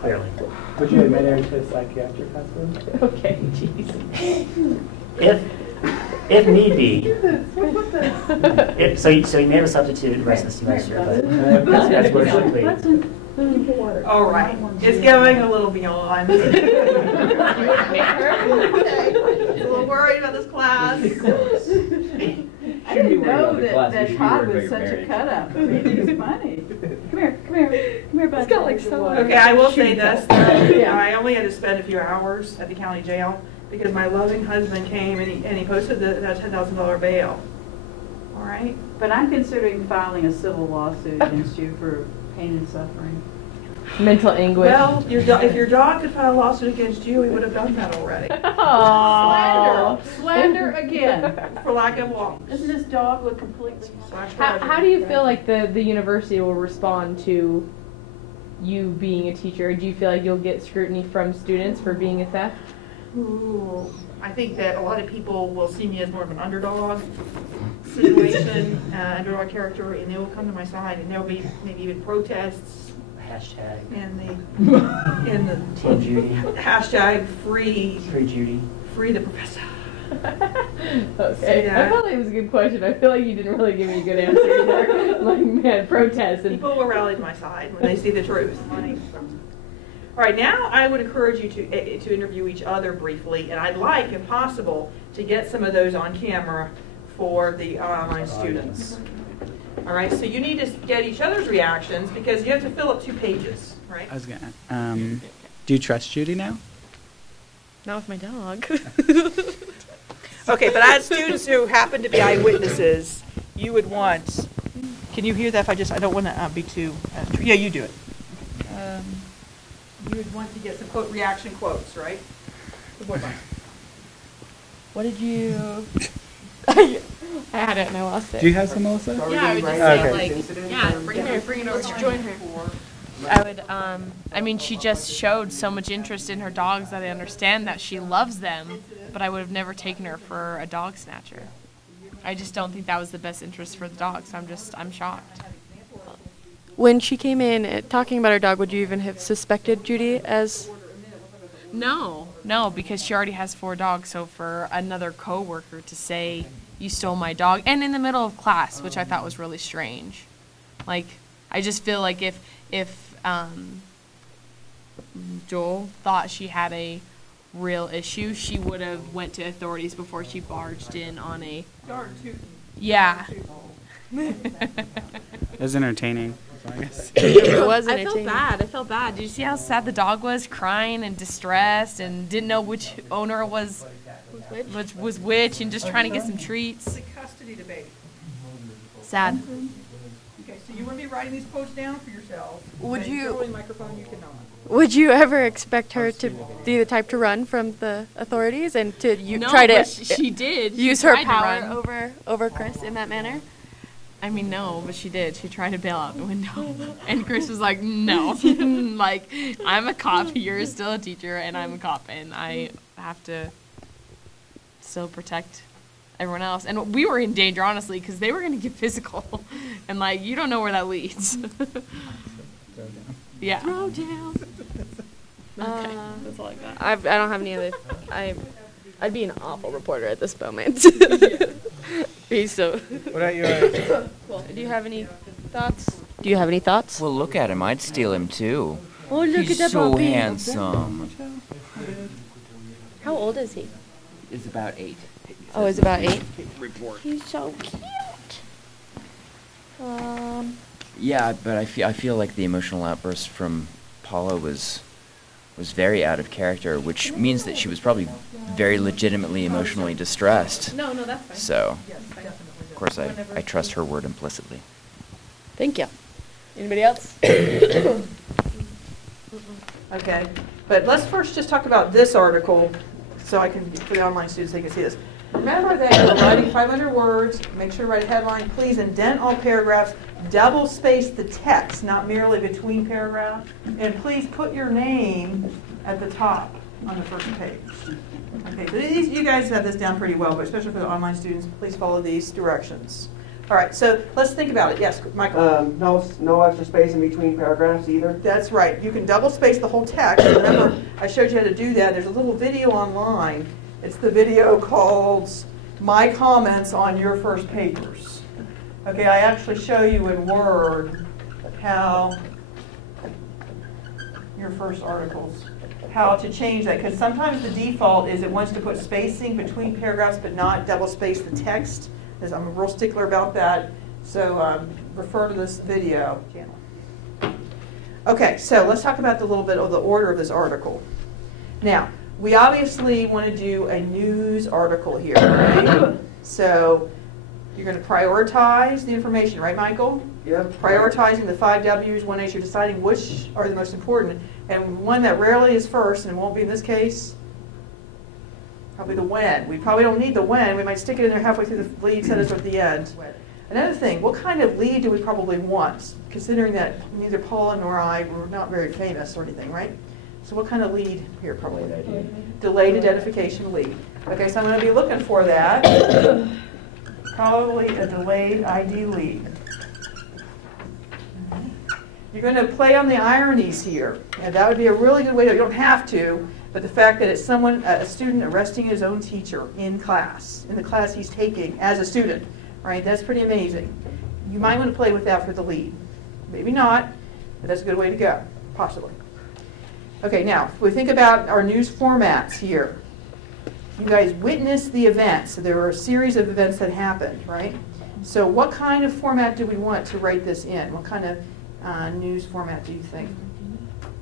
clearly. Would you admit her to psychiatric hospital? Okay, jeez. If need be. So you may have a substitute the rest of the semester, but that's what it should be. All right, it's going a little beyond. A little worried about this class. I didn't know that Todd was such a cut-up. He's funny. Come here, bud. He's got like so much. Okay, I will say this. I only had to spend a few hours at the county jail because my loving husband came and he posted that $10,000 bail. All right? But I'm considering filing a civil lawsuit against you for pain and suffering. Mental anguish. Well, if your dog could file a lawsuit against you, he would have done that already. Slander again. For lack of law. Doesn't this dog look completely... How do you feel like the university will respond to you being a teacher? Do you feel like you'll get scrutiny from students for being a theft? Ooh, I think that a lot of people will see me as more of an underdog situation, underdog character, and they will come to my side, and there will be maybe even protests. Hashtag. And the Team Judy. Hashtag free Judy. Free the professor. Okay. I felt like it was a good question. I feel like you didn't really give me a good answer either. Like, man, protest. People will rally to my side when they see the truth. All right, now I would encourage you to interview each other briefly, and I'd like, if possible, to get some of those on camera for the online students. All right, so you need to get each other's reactions because you have to fill up 2 pages, right? I was gonna. Do you trust Judy now? Not with my dog. Okay, but as students who happen to be eyewitnesses, you would want. Can you hear that? If I don't want to be too. Yeah, you do it. You would want to get some reaction quotes, right? What did you? I had it and I lost it. Do you have some, Melissa? Yeah, I would just say bring it over. Let's join her. I would, I mean, she just showed so much interest in her dogs that I understand that she loves them, but I would have never taken her for a dog snatcher. I just don't think that was the best interest for the dog, so I'm shocked. When she came in talking about her dog, would you even have suspected Judy as? No, because she already has 4 dogs, so for another coworker to say, you stole my dog, and in the middle of class, which I thought was really strange. Like, I just feel like if Joel thought she had a real issue, she would have went to authorities before she barged in on a... Yeah. It was entertaining. It was entertaining. I felt bad. Did you see how sad the dog was, crying and distressed, and didn't know which owner was which, and just trying to get some treats? It's a custody debate. Sad. Okay, so you want to be writing these quotes down for yourselves. Would you? Controlling microphone, you cannot. Would you ever expect her to be the type to run from the authorities and to try to? She did. Use her power over Chris in that manner. I mean, no, but she did. She tried to bail out the window. And Chris was like, no. Like, I'm a cop, you're still a teacher, and I'm a cop, and I have to still protect everyone else. And we were in danger, honestly, because they were going to get physical. And, like, you don't know where that leads. Yeah. Throw down. Okay, that's all I got. I don't have any other. I'd be an awful reporter at this moment. So. What about yours? Do you have any thoughts? Well, look at him. I'd steal him too. Oh, look He's at that so puppy. handsome. How old is he? He's about 8. Oh, he's about 8. Report. He's so cute. Yeah, but I feel like the emotional outburst from Paula was very out of character, which means that she was probably very legitimately emotionally distressed. No, that's fine. So, of course, I trust her word implicitly. Thank you. Anybody else? Okay, but let's first just talk about this article so I can, for the online students, they can see this. Remember that you're writing 500 words, make sure to write a headline. Please indent all paragraphs, double space the text, not merely between paragraphs, and please put your name at the top on the first page. Okay, so you guys have this down pretty well, but especially for the online students, please follow these directions. All right, so let's think about it. Yes, Michael? No extra space in between paragraphs either? That's right. You can double space the whole text. Remember, I showed you how to do that. There's a little video online. It's the video called My Comments on Your First Papers. Okay, I actually show you in Word how your first articles, how to change that, because sometimes the default is it wants to put spacing between paragraphs but not double space the text. As I'm a real stickler about that, so refer to this video channel. Okay, so let's talk about the little bit of the order of this article. Now, we obviously want to do a news article here, right? So you're going to prioritize the information, right, Michael? Yep. Prioritizing the 5 W's, 1H, you're deciding which are the most important. And one that rarely is first, and won't be in this case, probably the when. We probably don't need the when. We might stick it in there halfway through the lead sentence or at the end. Another thing, what kind of lead do we probably want? Considering that neither Paula nor I were not very famous or anything, right? So what kind of lead here probably? Delayed identification lead. Okay, so I'm going to be looking for that. Probably a delayed ID lead. You're going to play on the ironies here. And that would be a really good way to, you don't have to, but the fact that it's someone, a student arresting his own teacher in class, in the class he's taking as a student, right? That's pretty amazing. You might want to play with that for the lead. Maybe not, but that's a good way to go, possibly. Okay, now, if we think about our news formats here, you guys witnessed the events. So there were a series of events that happened, right? So what kind of format do we want to write this in? What kind of news format do you think?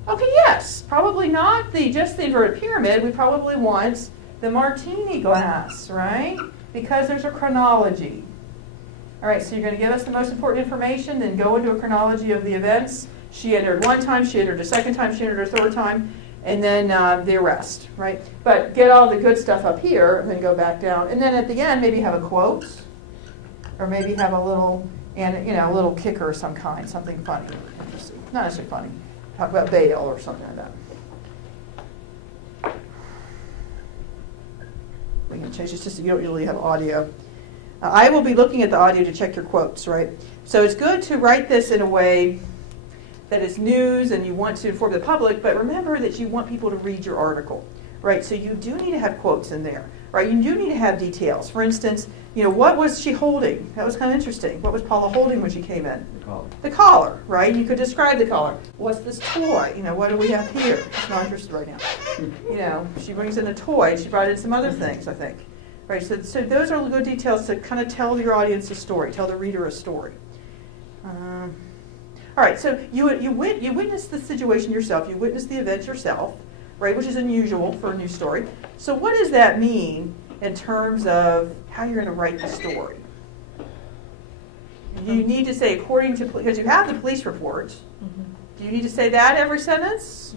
Okay, yes, probably not just the inverted pyramid. We probably want the martini glass, right? Because there's a chronology. All right, so you're going to give us the most important information, then go into a chronology of the events. She entered one time, she entered a second time, she entered a third time, and then the arrest, right? But get all the good stuff up here, and then go back down. And then at the end, maybe have a quote, or maybe have a little, a little kicker of some kind, something funny. Not necessarily funny. Talk about bail or something like that. We can change. It's just you don't usually have audio. I will be looking at the audio to check your quotes, right? So it's good to write this in a way that is news and you want to inform the public, but remember that you want people to read your article, right? So you do need to have quotes in there, right? You do need to have details. For instance, what was she holding? That was kind of interesting. What was Paula holding when she came in? The collar. The collar, right? You could describe the collar. What's this toy? What do we have here? She's not interested right now. She brings in a toy. She brought in some other things, I think. Right, so those are good details to kind of tell your audience a story, tell the reader a story. All right, so you witness the situation yourself. You witness the event yourself, right, which is unusual for a news story. So what does that mean in terms of how you're going to write the story? You need to say according to, because you have the police report. Do you need to say that every sentence?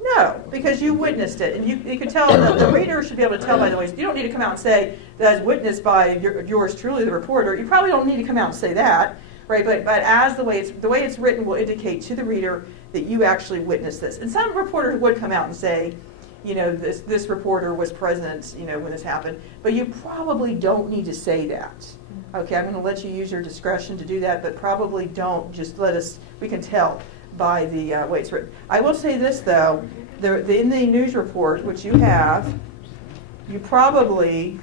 No, because you witnessed it, and you can tell, the reader should be able to tell by the way. You don't need to come out and say that was witnessed by yours truly, the reporter. You probably don't need to come out and say that, right? But as the way it's written will indicate to the reader that you actually witnessed this. And some reporters would come out and say, this reporter was present, when this happened. But you probably don't need to say that. Okay, I'm going to let you use your discretion to do that, but probably don't. Just we can tell by the way it's written. I will say this, though. In the news report, which you have, you probably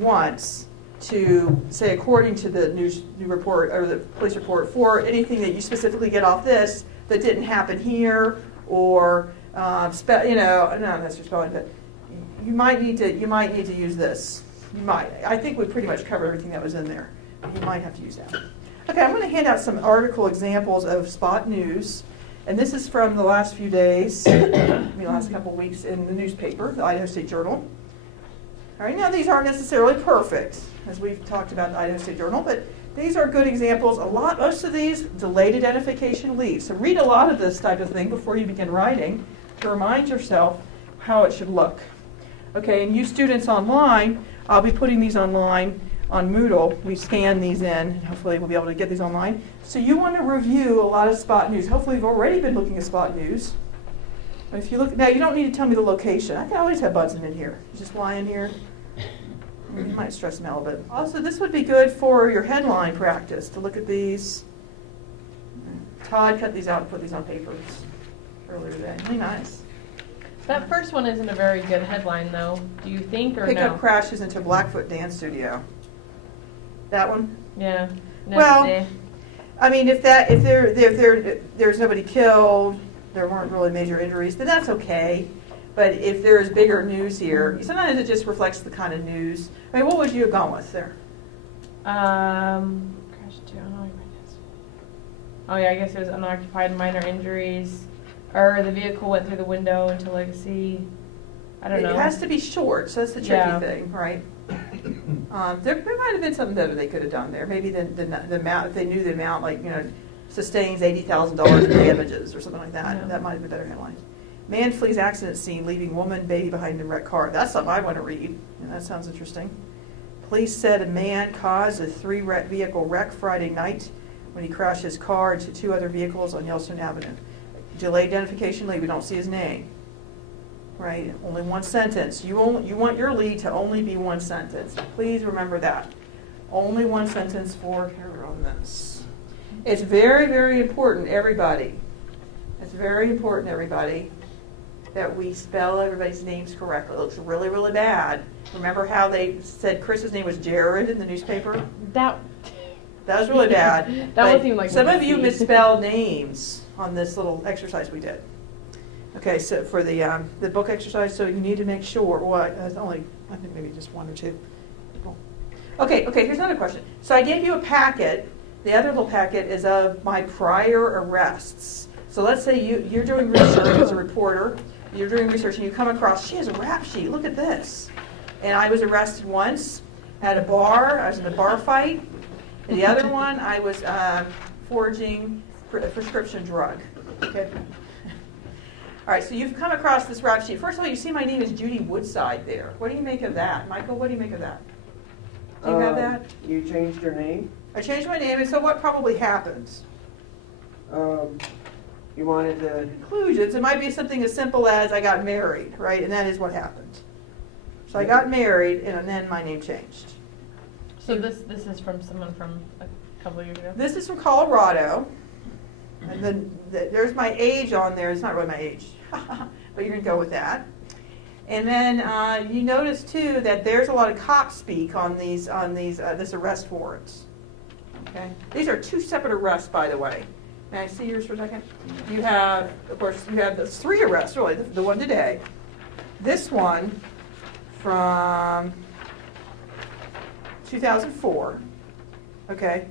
want to say, according to the news report or the police report, for anything that you specifically get off this that didn't happen here, or no, that's your spelling, but you might need to use this. You might. I think we pretty much covered everything that was in there. You might have to use that. Okay, I'm going to hand out some article examples of spot news, and this is from the last few days, the last couple of weeks in the newspaper, the Idaho State Journal. All right, now these aren't necessarily perfect, as we've talked about the Idaho State Journal, but these are good examples. Most of these, delayed identification leads. So read a lot of this type of thing before you begin writing to remind yourself how it should look. Okay, and you students online, I'll be putting these online on Moodle. We scan these in, and hopefully we'll be able to get these online. So you want to review a lot of spot news. Hopefully you've already been looking at spot news. If you look, now you don't need to tell me the location. I can always have Budson in here. Just fly in here. You might stress them out a little bit. Also, this would be good for your headline practice, to look at these. Todd cut these out and put these on papers earlier today. Really nice. That first one isn't a very good headline, though. Do you think, or Pickup no? crashes into Blackfoot dance studio. That one? Yeah. No, Well, nah. I mean, if there's nobody killed, there weren't really major injuries, then that's okay. But if there's bigger news here, sometimes it just reflects the kind of news. I mean, what would you have gone with there? Crash too. Oh yeah, I guess it was unoccupied, minor injuries, or the vehicle went through the window into Legacy. I don't know. It has to be short, so that's the tricky Yeah. thing, right? There might have been something better they could have done there. Maybe the amount, if they knew the amount, like, sustains $80,000 in damages or something like that. Yeah. That might have been a better headline. Man flees accident scene, leaving woman, baby behind in wrecked car. That's something I want to read. That sounds interesting. Police said a man caused a three-vehicle wreck Friday night when he crashed his car into two other vehicles on Yellowstone Avenue. Delayed identification lead. We don't see his name. Right? Only one sentence. You want your lead to only be one sentence. Please remember that. Only one sentence for her on this. It's very, very important, everybody. It's very important, everybody, that we spell everybody's names correctly. It looks really, really bad. Remember how they said Chris's name was Jared in the newspaper? That was really bad. That wasn't even like some with of you C. misspelled names on this little exercise we did. Okay, so for the book exercise, so you need to make sure. Well, only I think maybe just one or two. Cool. Okay. Here's another question. So I gave you a packet. The other little packet is of my prior arrests. So let's say you're doing research as a reporter. You're doing research and you come across, she has a rap sheet. Look at this. And I was arrested once at a bar. I was in a bar fight. And the other one, I was forging a prescription drug. Okay. All right, so you've come across this rap sheet. First of all, you see my name is Judy Woodside there. What do you make of that? Michael, what do you make of that? Do you have that? You changed your name? I changed my name, and so what probably happens? You wanted to... Conclusions. It might be something as simple as I got married, right? And that is what happened. So I got married, and then my name changed. So this is from someone from a couple of years ago? This is from Colorado. And then there's my age on there. It's not really my age, but you're going to go with that. And then you notice, too, that there's a lot of cop speak on this arrest warrants. Okay? These are two separate arrests, by the way. May I see yours for a second? You have, of course, you have the three arrests, really, the one today. This one from 2004, okay?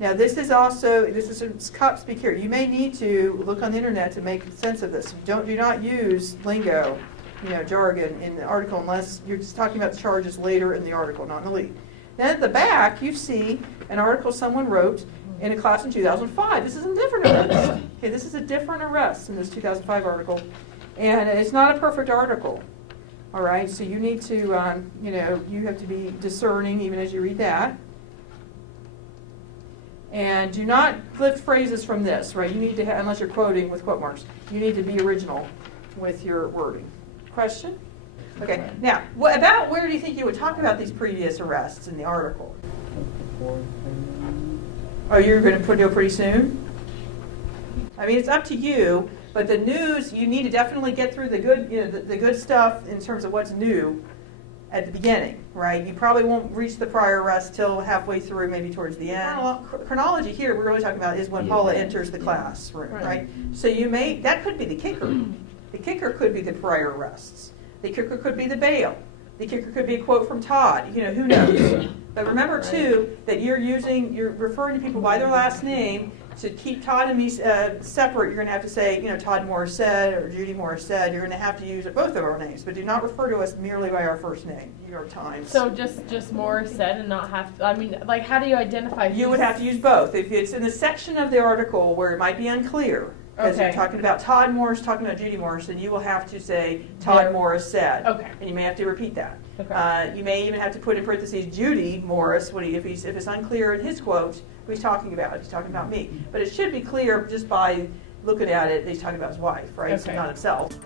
Now this is cop speak here. You may need to look on the internet to make sense of this. Do not use lingo, jargon in the article unless you're just talking about the charges later in the article, not in the lead. Then at the back, you see an article someone wrote in a class in 2005. This is a different arrest. Okay, this is a different arrest in this 2005 article, and it's not a perfect article. All right, so you need to, you have to be discerning even as you read that. And do not lift phrases from this, right? You need to, unless you're quoting with quote marks, you need to be original with your wording. Question? Okay, now, about where do you think you would talk about these previous arrests in the article? Oh, you're going to do it pretty soon? I mean, it's up to you, but the news, you need to definitely get through the good, the good stuff in terms of what's new at the beginning, right? You probably won't reach the prior arrest till halfway through, maybe towards the end. Chronology here, we're really talking about is when Paula enters the classroom, right? So that could be the kicker. The kicker could be the prior arrests. The kicker could be the bail. The kicker could be a quote from Todd. Who knows? But remember, too, that you're referring to people by their last name. To keep Todd and me separate, you're going to have to say, Todd Morris said, or Judy Morris said. You're going to have to use both of our names, but do not refer to us merely by our first name, New York Times. So just Morris said and not have to, how do you identify? You would have to use both. If it's in the section of the article where it might be unclear, because you're talking about Todd Morris, talking about Judy Morris, then you will have to say Todd Morris said. Okay. And you may have to repeat that. Okay. You may even have to put in parentheses Judy Morris if it's unclear in his quote who he's talking about. He's talking about me. But it should be clear just by looking at it that he's talking about his wife, right? Okay. So not himself.